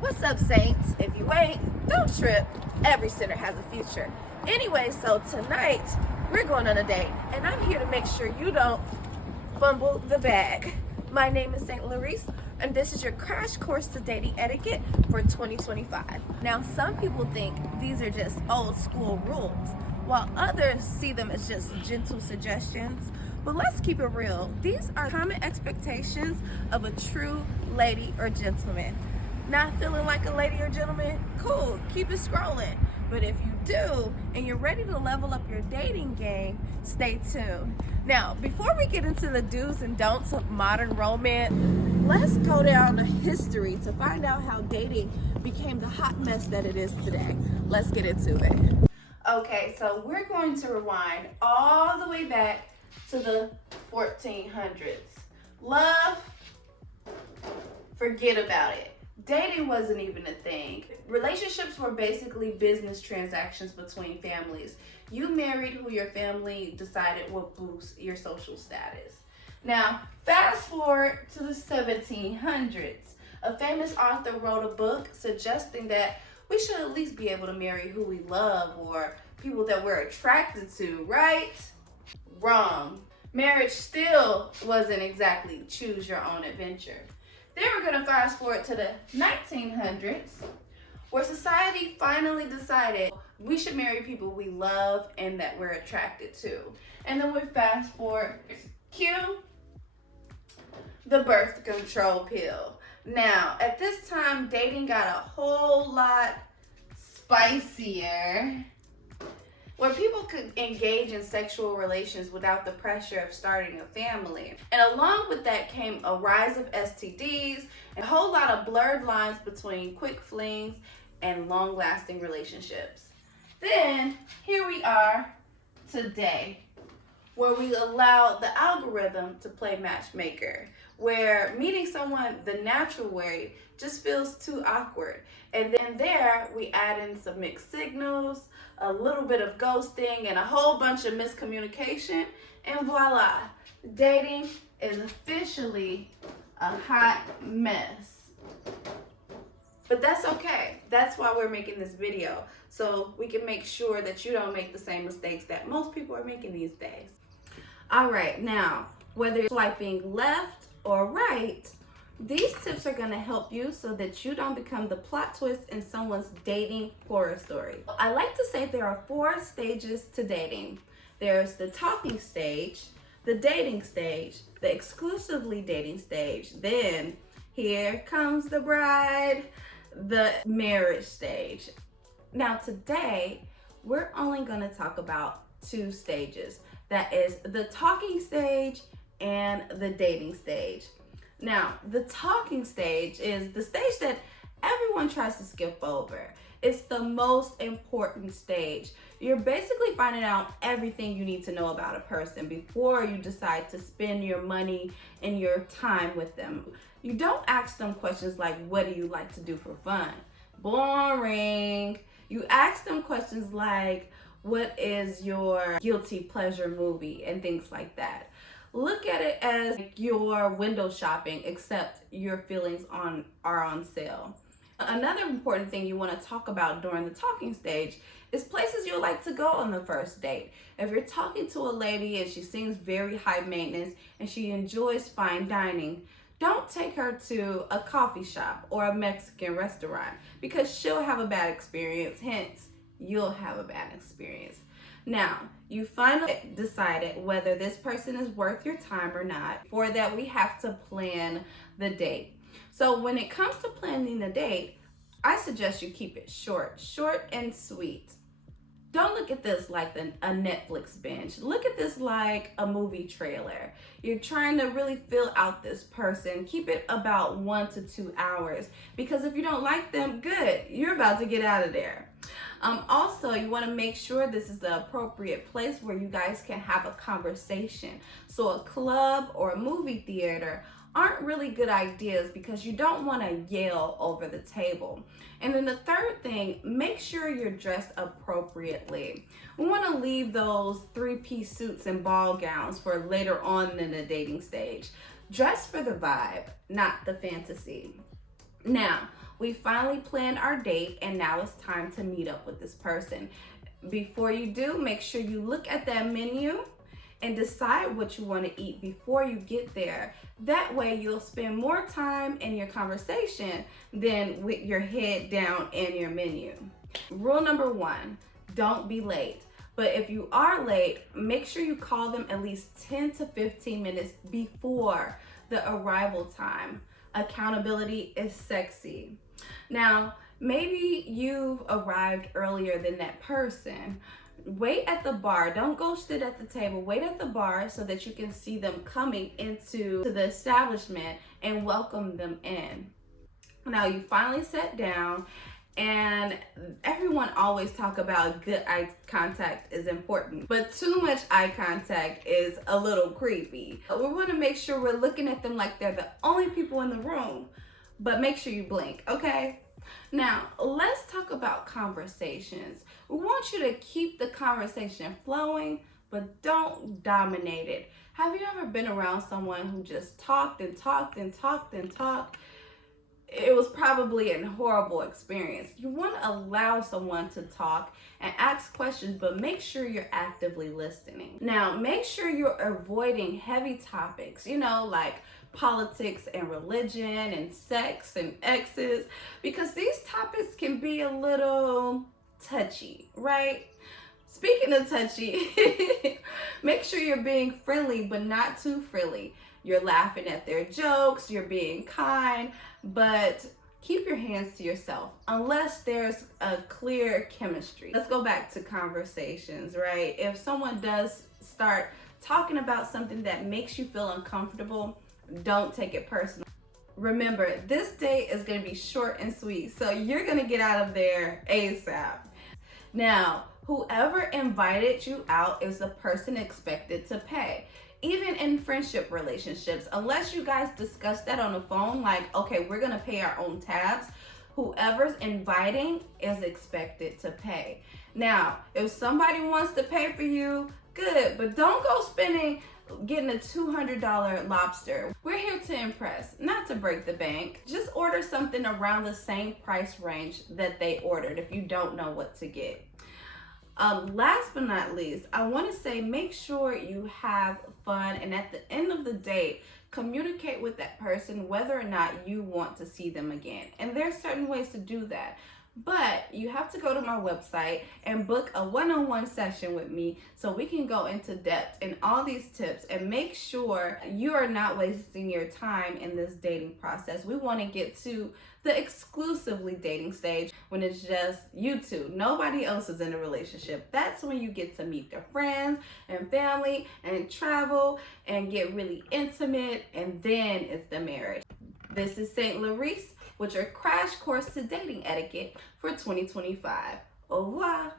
What's up, Saints? If you ain't, don't trip. Every sinner has a future. Anyway, so tonight we're going on a date, and I'm here to make sure you don't fumble the bag. My name is St. Larice, and this is your crash course to dating etiquette for 2025. Now, some people think these are just old school rules, while others see them as just gentle suggestions. But let's keep it real. These are common expectations of a true lady or gentleman. Not feeling like a lady or gentleman? Cool, keep it scrolling. But if you do, and you're ready to level up your dating game, stay tuned. Now, before we get into the do's and don'ts of modern romance, let's go down the history to find out how dating became the hot mess that it is today. Let's get into it. Okay, so we're going to rewind all the way back to the 1400s. Love, forget about it. Dating wasn't even a thing. Relationships were basically business transactions between families. You married who your family decided would boost your social status. Now, fast forward to the 1700s. A famous author wrote a book suggesting that we should at least be able to marry who we love or people that we're attracted to, right? Wrong. Marriage still wasn't exactly choose your own adventure. Then we're going to fast forward to the 1900s, where society finally decided we should marry people we love and that we're attracted to. And then we fast forward, cue the birth control pill. Now, at this time, dating got a whole lot spicier, where people could engage in sexual relations without the pressure of starting a family. And along with that came a rise of STDs, and a whole lot of blurred lines between quick flings and long-lasting relationships. Then, here we are today, where we allow the algorithm to play matchmaker, where meeting someone the natural way just feels too awkward. And then there, we add in some mixed signals, a little bit of ghosting, and a whole bunch of miscommunication, and voila, dating is officially a hot mess. But that's okay. That's why we're making this video, so we can make sure that you don't make the same mistakes that most people are making these days. All right, now, whether you're swiping left or right, these tips are going to help you so that you don't become the plot twist in someone's dating horror story. I like to say there are 4 stages to dating. There's the talking stage, the dating stage, the exclusively dating stage. Then here comes the bride, the marriage stage. Now today, we're only going to talk about 2 stages. That is the talking stage and the dating stage. Now, the talking stage is the stage that everyone tries to skip over. It's the most important stage. You're basically finding out everything you need to know about a person before you decide to spend your money and your time with them. You don't ask them questions like, what do you like to do for fun? Boring. You ask them questions like, what is your guilty pleasure movie, and things like that. Look at it as your window shopping, except your feelings are on sale. Another important thing you want to talk about during the talking stage is places you like to go on the first date. If you're talking to a lady and she seems very high maintenance and she enjoys fine dining, don't take her to a coffee shop or a Mexican restaurant, because she'll have a bad experience, hence you'll have a bad experience. Now, you finally decided whether this person is worth your time or not. For that, we have to plan the date. So when it comes to planning the date, I suggest you keep it short and sweet. Don't look at this like a Netflix binge. Look at this like a movie trailer. You're trying to really fill out this person. Keep it about 1 to 2 hours, because if you don't like them, good, you're about to get out of there. Also, you want to make sure this is the appropriate place where you guys can have a conversation. So a club or a movie theater aren't really good ideas, because you don't want to yell over the table. And then the third thing, make sure you're dressed appropriately. We want to leave those 3-piece suits and ball gowns for later on in the dating stage. Dress for the vibe, not the fantasy. Now, We finally planned our date, and now it's time to meet up with this person. Before you do, make sure you look at that menu and decide what you want to eat before you get there. That way you'll spend more time in your conversation than with your head down in your menu. Rule number 1, don't be late. But if you are late, make sure you call them at least 10 to 15 minutes before the arrival time. Accountability is sexy. Now, maybe you've arrived earlier than that person. Wait at the bar. Don't go sit at the table. Wait at the bar so that you can see them coming into the establishment and welcome them in. Now, you finally sat down, and everyone always talk about good eye contact is important, but too much eye contact is a little creepy. We want to make sure we're looking at them like they're the only people in the room, but make sure you blink, okay? Now, let's talk about conversations. We want you to keep the conversation flowing, but don't dominate it. Have you ever been around someone who just talked and talked and talked and talked? It was probably a horrible experience. You want to allow someone to talk and ask questions, but make sure you're actively listening. Now, make sure you're avoiding heavy topics, like politics and religion and sex and exes, because these topics can be a little touchy, right? Speaking of touchy, make sure you're being friendly, but not too friendly. You're laughing at their jokes, you're being kind, but keep your hands to yourself unless there's a clear chemistry. Let's go back to conversations, right? If someone does start talking about something that makes you feel uncomfortable, don't take it personal. Remember, this date is going to be short and sweet, so you're going to get out of there ASAP. Now, whoever invited you out is the person expected to pay. Even in friendship relationships, unless you guys discuss that on the phone, like, okay, we're gonna pay our own tabs, whoever's inviting is expected to pay. Now, if somebody wants to pay for you, good, but don't go getting a $200 lobster. We're here to impress, not to break the bank. Just order something around the same price range that they ordered if you don't know what to get. Last but not least, I want to say make sure you have fun, and at the end of the date, communicate with that person whether or not you want to see them again. And there's certain ways to do that. But you have to go to my website and book a one-on-one session with me so we can go into depth in all these tips and make sure you are not wasting your time in this dating process. We want to get to the exclusively dating stage when it's just you two. Nobody else is in a relationship. That's when you get to meet their friends and family and travel and get really intimate, and then it's the marriage. This is St. Larice with your crash course to dating etiquette for 2025. Au revoir.